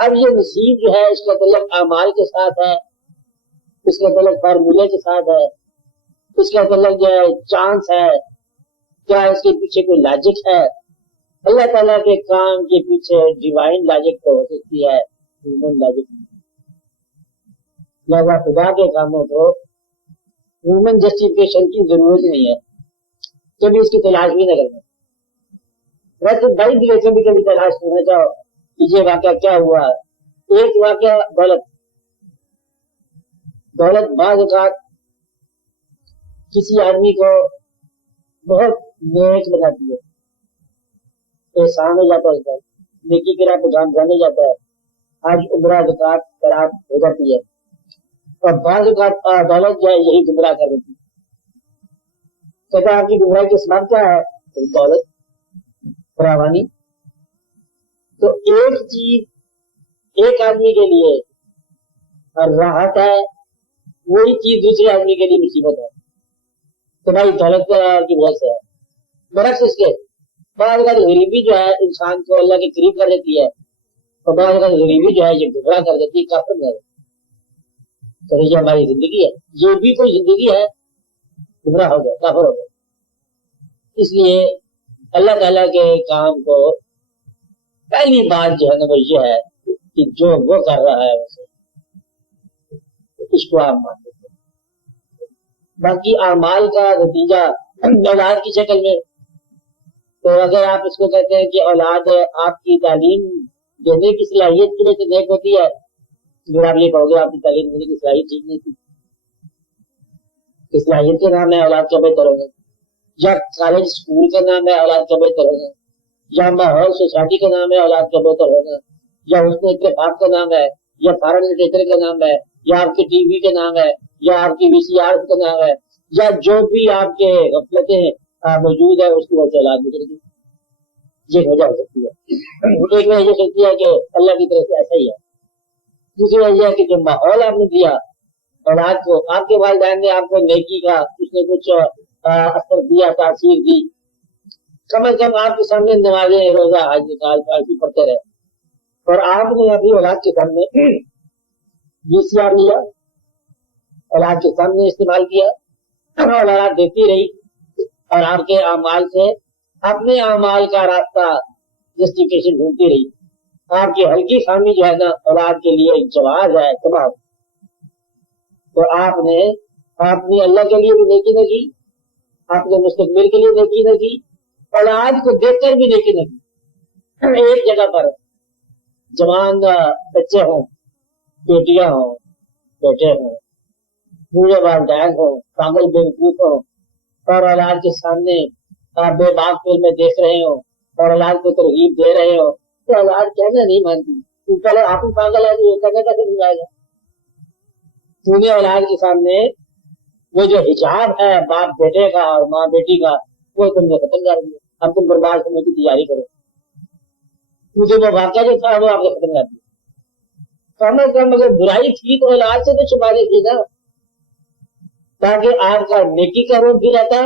अब ये नसीब जो है इसका तल्लुक अमाल के साथ है, इसका तल्लुक फार्मूले के साथ है, इसका तल्लुक जो है चांस है, क्या इसके पीछे कोई लॉजिक है? अल्लाह ताला के काम के पीछे डिवाइन लॉजिक तो हो सकती है, ह्यूमन लॉजिक नहीं। लिहाजा खुदा के कामों को ह्यूमन जस्टिफिकेशन की जरूरत नहीं है, कभी इसकी तलाश भी न करना। वैसे भाई दिए कभी कभी तलाश करना चाहो कि ये वाकया क्या हुआ। एक वाकया दौलत बाज़ औक़ात किसी आदमी को बहुत नेक बनाती है, एहसान हो जाता है, उसका नेकी की राह पे जाने जाता है, आज उम्रा ज़कात खराब हो जाती है, और बाज़ औक़ात दौलत जो है यही गुमराह कर देती है। कहता है आपकी गुमराही की असबाब क्या है? तो दौलत, फरावानी। तो एक चीज एक आदमी के लिए राहत है, वही चीज दूसरे आदमी के लिए मुसीबत है। तो भाई दौलत की वजह से है। बरक्स इसके बाद गरीबी जो है इंसान को अल्लाह के करीब कर देती है, और बाद गरीबी जो है ये गुमराह कर देती है, काफिर कर देती है। तो ये हमारी जिंदगी है, ये भी कोई जिंदगी है, गुमराह हो गया, काफिर हो गया। इसलिए अल्लाह ताला के काम को पहली बात जो है ना वो ये है कि जो वो कर रहा है उसे इसको आप मान लेते हैं। बाकी अमाल का नतीजा औलाद की शक्ल में, तो अगर आप इसको कहते हैं कि औलाद आपकी तालीम देने की सलाहियत की वजह से नेक होती है, फिर आप ये कहोगे आपकी तालीम देने की सलाहियत ठीक नहीं थी। सलाहियत के नाम है औलाद का बेहतर होगा, या कॉलेज स्कूल का नाम है औलाद का बेहतर होगा, या माहौल सोसाइटी का नाम है औलाद का बेहतर होगा, या उसने इत्तेफाक का नाम है, या फॉरेन लिटरेचर का नाम है, या आपके टीवी के नाम है, या आपकी VCR का नाम है, या जो भी आपके गफलतें मौजूद है उसकी वजह से औलाद बिगड़ गई। ये वजह हो सकती है। एक वजह ये सकती है कि अल्लाह की तरफ से ऐसा ही है। दूसरी वजह है कि जो माहौल आपने दिया औलाद को, आपके वालिदैन ने आपको नेकी का उसने कुछ असर दिया, तासीर दी, कम से कम आपके सामने नमाजें रोजा हज निकाल पालती पढ़ते रहे, और आपने अपनी औलाद के सामने VCR लिया, औलाद के सामने इस्तेमाल किया, और औलाद देखती रही, और आपके अमाल से अपने अमाल का रास्ता जस्टिफिकेशन ढूंढती रही। आपकी हल्की खामी जो है ना औलाद के लिए एक जवाब है तबाह। तो आपने अल्लाह के लिए भी नेकी न की, आपने मुस्तकबिल के लिए नेकी न की, औलाद को देखकर भी नेकी न की। एक जगह पर जवान बच्चे हों, बेटियां हों, बेटे हों, बूढ़े वालिदैन हों, पागल बेवकूफ हों, और औलाद के सामने आप बेबाक फिल्में देख रहे हो और औलाद को तरगीब दे रहे हो, तो औलाद कहना नहीं मानती। तू चलो आप ही पागल है, तो कहना कैसे समझाएगा? तूने औलाद के सामने वो जो हिजाब है बाप बेटे का और माँ बेटी का, वो तुमने खत्म कर दिया। अब तुम बर्बाद होने की तैयारी करो, क्योंकि वो वाक़या जो था वो आपने खत्म कर दिया। कम से कम अगर बुराई थी तो औलाद से तो छुपाने थी ना, ताकि आपका नेकी का रोग भी रहता।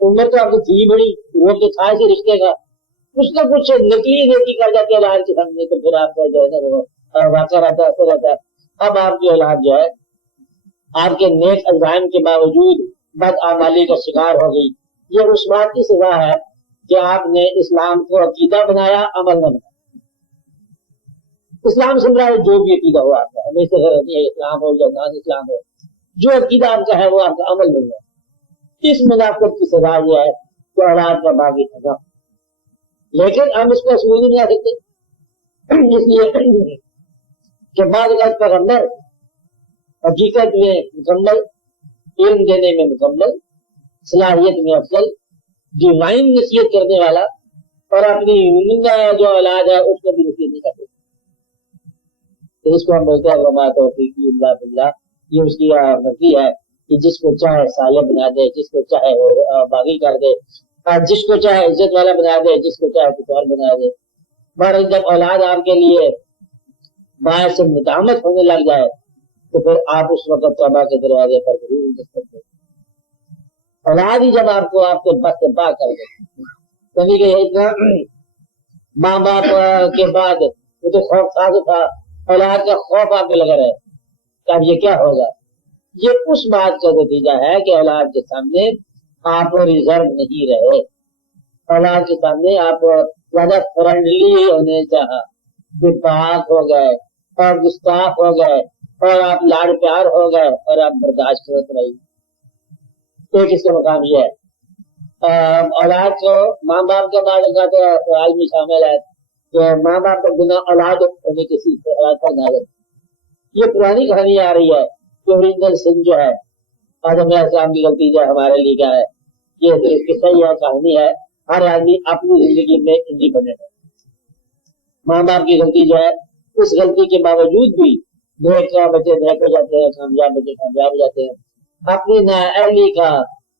उम्र तो आपकी थी बड़ी, वो तो था इसी रिश्ते का, कुछ न कुछ नकली नेकी कर जाती है औलाद के सामने, तो फिर आपका जो है ना वो वाक़या रहता है, ऐसा रहता है। अब आपकी औलाद जो है आपके नेक अज़ाइम के बावजूद बदआमाली का शिकार हो गई। ये उस बात की सजा है कि आपने इस्लाम को अकीदा बनाया, अमल न बनाया। इस्लाम सुन रहा है जो भी अकीदा हो आपका, हमें से गलत नहीं है, इस्लाम हो या नॉन इस्लाम हो, जो अकीदा आपका है वो आपका अमल नहीं है। इस मुनाफिक की सजा ये है कि औलाद का बागी सजा, लेकिन हम इसको असूल नहीं आ सकते, इसलिए कि बाद पैगंबर हकीकत में मुकम्मल, इल्म देने में मुकम्मल, सलाहियत में अफसल, डिवाइन नसीहत करने वाला, और अपनी जो औलाद है उसको भी नसीहत नहीं करते। तो इसको हम बोलते हैं वमा तौफीकी इल्ला बिल्लाह। ये उसकी मर्जी है कि जिसको चाहे साले बना दे, जिसको चाहे वो बागी कर दे, जिसको चाहे इज्जत वाला बना दे, जिसको चाहे कुछ और बना दे। मगर जब औलाद आपके लिए बाहर से मुदामत होने लग जाए तो फिर आप उस वक्त तौबा के दरवाजे पर जरूर दस्तक दें। औलाद ही जब आपको आपके बस से पा कर दे, कभी के इतना माँ बाप के बाद وہ تو خوف تھا اولاد کا خوف آپ کو لگا رہے کہ اب یہ کیا ہوگا. یہ اس بات کا نتیجہ ہے کہ اولاد کے سامنے آپ ریزرو نہیں رہے, اولاد کے سامنے آپ زیادہ فرینڈلی ہونے چاہا, بے باک ہو گئے اور گستاخ ہو گئے اور آپ لاڑ پیار ہو گئے اور آپ برداشت کرتے رہی. ایک اس کا مقام یہ ہے. اولاد کو ماں باپ کے بعد آج میں شامل ہے کہ ماں باپ کا گناہ اولاد ہونے کسی سے اولاد پر نہ. یہ پرانی کہانی آ رہی ہے کہ اوریجنل سن جو ہے آدم علیہ السلام کی غلطی جو ہمارے لیے کیا ہے, یہ قصہ یہ کہانی ہے. ہر آدمی اپنی زندگی میں انڈیپینڈنٹ ہے. ماں باپ کی غلطی جو ہے, اس غلطی کے باوجود بھی نیک بچے نیک ہو جاتے ہیں, کامیاب بچے کامیاب ہو جاتے ہیں. اپنی نااہلی کا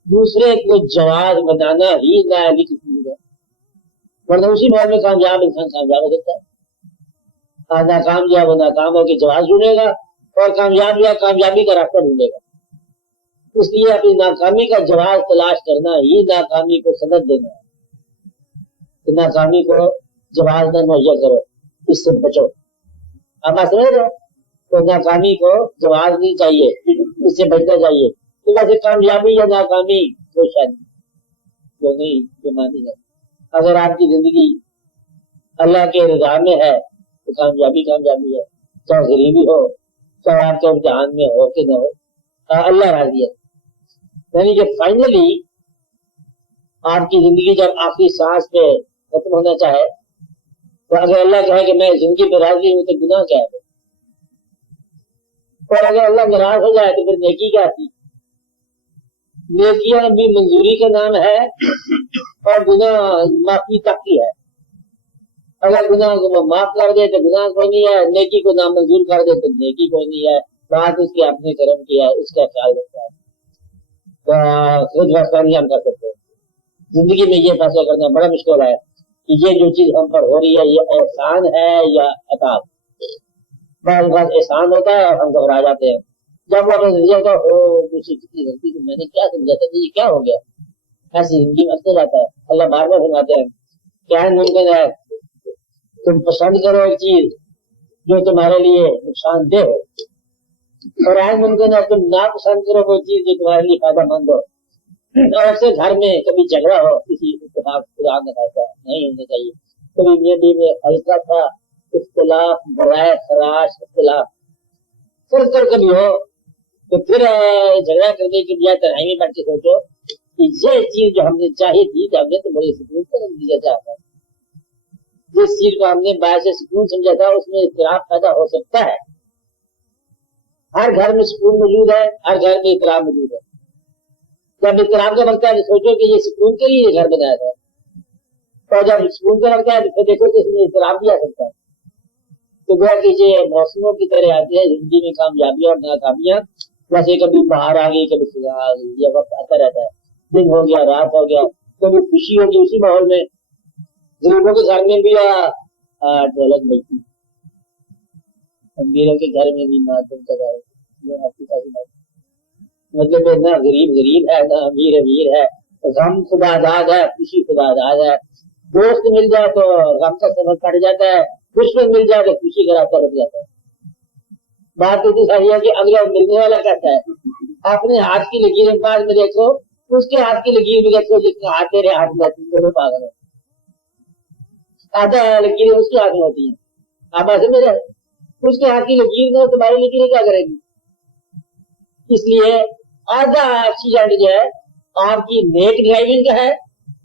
دوسرے کو جواز بنانا ہی نااہلی کی چیز ہے, ورنہ اسی بار میں کامیاب انسان کامیاب ہو جاتا ہے. ناکام یا وہ ناکام ہو کے جواز ڈھونڈے گا اور کامیاب یا کامیابی کا راستہ ڈھونڈے گا. اس لیے اپنی ناکامی کا جواز تلاش کرنا ہی ناکامی کو سند دینا ہے. ناکامی کو جواز نہ مہیا کرو, اس سے بچو. اب آپ سمجھ رہے ہو, تو ناکامی کو جواز نہیں چاہیے, اس سے بچنا چاہیے. تو ویسے کامیابی یا ناکامی کوئی شاید وہ نہیں بیمانی ہے. اگر آپ کی زندگی اللہ کے رضا میں ہے تو کامیابی کامیابی ہے, چاہے غریبی ہو, چاہے آپ کے امتحان میں ہو کہ نہ ہو, اللہ راضی ہے. یعنی کہ فائنلی آپ کی زندگی جب آخری سانس پہ ختم ہونا چاہے تو اگر اللہ کہے کہ میں زندگی پہ راضی ہوں تو گناہ کیا ہے, اور اگر اللہ ناراض ہو جائے تو پھر نیکی کیا تھی. نیکیاں بھی منظوری کا نام ہے اور گناہ معافی تک کی ہے. اگر گناہ کو معاف کر دے تو گناہ کوئی نہیں ہے, نیکی کو نامنظور کر دے تو نیکی کوئی نہیں ہے. بات اس کے اپنے کرم کی ہے, اس کا خیال رکھتا ہے. خود فیصلہ نہیں ہم کر سکتے. زندگی میں یہ فیصلہ کرنا بڑا مشکل ہے کہ یہ جو چیز ہم پر ہو رہی ہے یہ احسان ہے یا عذاب. بعض اوقات احسان ہوتا ہے اور ہم گھبرا جاتے ہیں. جب وہ نتیجہ ہو دوسری کتنی غلطی تو میں نے کیا سمجھا تھا, یہ کیا ہو گیا, ایسی زندگی میں اثر جاتا ہے. اللہ بار بار سناتے ہیں کیا ممکن ہے تم پسند کرو ایک چیز جو تمہارے لیے نقصان دہ ہو, اور آج ممکن ہے تم ناپسند کرو وہ چیز جو تمہارے لیے فائدہ مند ہو. اور ایسے گھر میں کبھی جھگڑا ہو, کسی اتفاق خدا نہ خاصا نہیں ہونا چاہیے, کبھی میاں میں ہلکا تھا اختلاف, برائے خراش اختلاف سر کبھی ہو, تو پھر جھگڑا کرنے کی بجائے تنہائی میں بیٹھ کے سوچو کہ یہ چیز جو ہم نے چاہی تھی تو ہم نے تو بڑی سکون سے نتیجہ چاہتا ہے. جس چیز کو ہم نے باعث سکون سمجھا تھا اس میں اختلاف پیدا ہو سکتا ہے. ہر گھر میں سکون موجود ہے, ہر گھر میں اختلاف موجود ہے. جب اختلاف کا وقت ہے تو سوچو کہ یہ سکون کے لیے گھر بنایا تھا, اور جب سکون کا وقت ہے تو پھر دیکھو کہ اس میں اختلاف بھی آ سکتا ہے. تو گویا کہ یہ موسموں کی طرح آتے ہیں زندگی میں کامیابیاں اور ناکامیاں. ویسے کبھی باہر آ گئی, کبھی خدا آ گئی, یہ وقت آتا رہتا ہے. دن ہو گیا, رات ہو گیا, کبھی خوشی ہوگی اسی ماحول میں. غریبوں کے گھر میں بھی ڈھولک بجتی, امیروں کے گھر میں بھی ماتم کا مطلب نہ غریب ہے نہ امیر ہے. غم خدا داد ہے, خوشی خدا داد ہے. دوست مل جائے تو غم کا سبب کٹ جاتا ہے, دشمن مل جائے تو خوشی کا راستہ رک جاتا ہے. بات تو ساری ہے کہ اگلا ملنے والا کہتا ہے اپنے ہاتھ کی لکیر پاس میں دیکھو, اس کے ہاتھ کی لکیر بھی دیکھو جس کا ہاتھ تیرے ہاتھ میں دونوں پاگل ہے. آدھا لکیریں اس کے ہاتھ میں ہوتی ہیں. آپ ایسے میرے اس کے ہاتھ کی لکیر میں تمہاری لکیریں کیا کرے گی. اس لیے آدھا ایکسیڈنٹ جو ہے آپ کی نیک ڈرائیونگ کا ہے,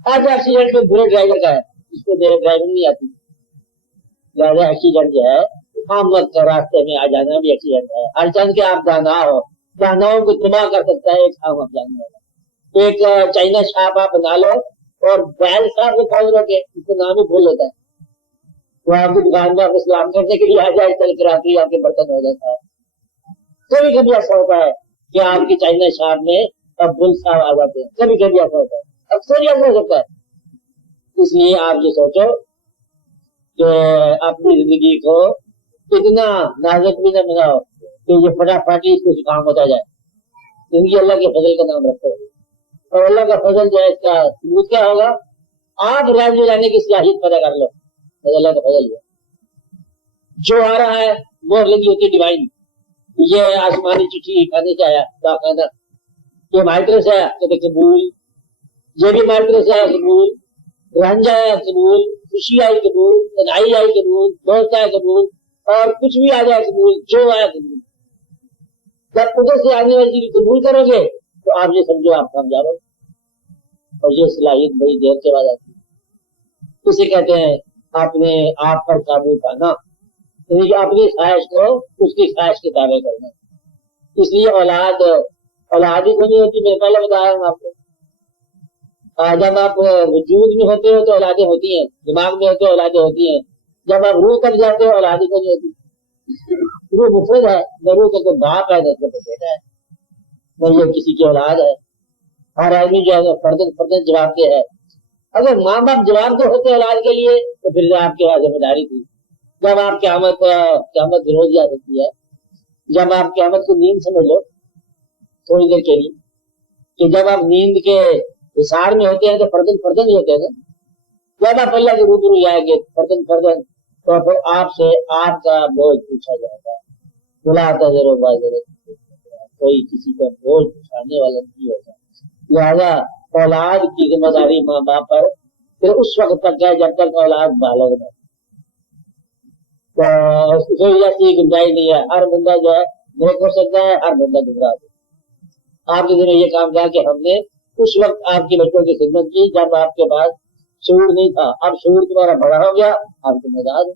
آدھا ایکسیڈنٹ میں برے ڈرائیور کا ہے, اس کو دیر ڈرائیونگ نہیں آتی. زیادہ ایکسیڈنٹ جو ہے آمد کا راستے میں آ جانا بھی ایکسیڈنٹ ہے. ہر چند کے آپ دانا ہو, داناؤں کو تباہ کر سکتا ہے ایک خام اب جانے والا. ایک چائنا شاپ آپ بنا لو اور بیل صاحب کو کھول لو کہ اس کو نام ہی بھول ہوتا ہے, وہ آپ کی دکان میں آپ کو سلام کرنے کے لیے آ جائے, چل کر آتی آپ کے برتن ہو جاتا ہے. کبھی کبھی ایسا ہوتا ہے کہ آپ کی چائنا شاپ میں اب بل صاحب آ جاتے ہیں, کبھی کبھی ایسا ہوتا ہے, اکثر ہی ایسا ہو سکتا ہے. اس لیے آپ یہ سوچو کہ اپنی زندگی کو اتنا نازک بھی نہ بناؤ کہ یہ فٹافٹ اس کو کام ہوتا جائے. زندگی اللہ کے فضل کا نام رکھو, اور اللہ کا فضل جو ہے اس کا ثبوت کیا ہوگا, آپ راضی لانے کی صلاحیت پیدا کر لو, اللہ کا فضل ہے. जो आ रहा है मोहर लगी होती डिवाइन, ये आसमानी चिट्ठी खाने से आया दाखाना, ये हमारी तरफ से आया तो कबूल, ये भी हमारी तरफ से आया कबूल, रंज आया कबूल, खुशी आई कबूल, तनाई आई कबूल, दोस्त आया कबूल, और कुछ भी आ जाए कबूल, जो आया कबूल। जब उधर से आने वाली चीज कबूल करोगे तो आप ये समझो आप कामयाब हो, और ये सलाहियत बड़ी देर के बाद आती है। इसे कहते हैं अपने आप पर काबू पाना, यानी कि अपनी ख्वाहिश को उसकी ख्वाहिश के ताबे करना। इसलिए औलाद ही नहीं होती, मैं पहले बताया हूँ आपको। जब आप वजूद में होते हो तो औलादें होती हैं, दिमाग में होते हो औलादें होती हैं, जब आप रूह तक जाते हो औलादी को नहीं होती। रूह मुफरद है, न रूह का कोई बाप है न उसका कोई बेटा है, न ये किसी की औलाद है। हर आदमी जो है फर्दन फर्दन जवाब दे है। अगर माँ बाप जवाब दे होते औलाद के लिए तो फिर आपके पास जिम्मेदारी थी। जब आप क़यामत रोज आ सकती है, जब आप क़यामत को नींद समझ लो थोड़ी देर के लिए, कि जब आप नींद के हिसार में होते हैं तो फर्दन फर्दन ही होते हैं ना। जब आप अल्लाह के रूबरू जाएंगे फर्दन फर्दन, तो फिर आपसे आपका बोझ पूछा जाएगा। बुला तजरो बाजरो, कोई किसी का बोझ उठाने वाला नहीं होगा। लिहाजा औलाद की जिम्मेदारी माँ बाप पर फिर उस वक्त तक है जब तक औलाद बालग है, तो ऐसी गुंजाइश नहीं है। हर बंदा जो है नेक हो सकता है, हर बंदा गुमराह हो सकता है। आपके दिन ये काम किया कि हमने उस वक्त आपके बच्चों की खिदमत की जब आपके पास शऊर नहीं था। अब शऊर तुम्हारा बड़ा हो गया, आप जिम्मेदार हो।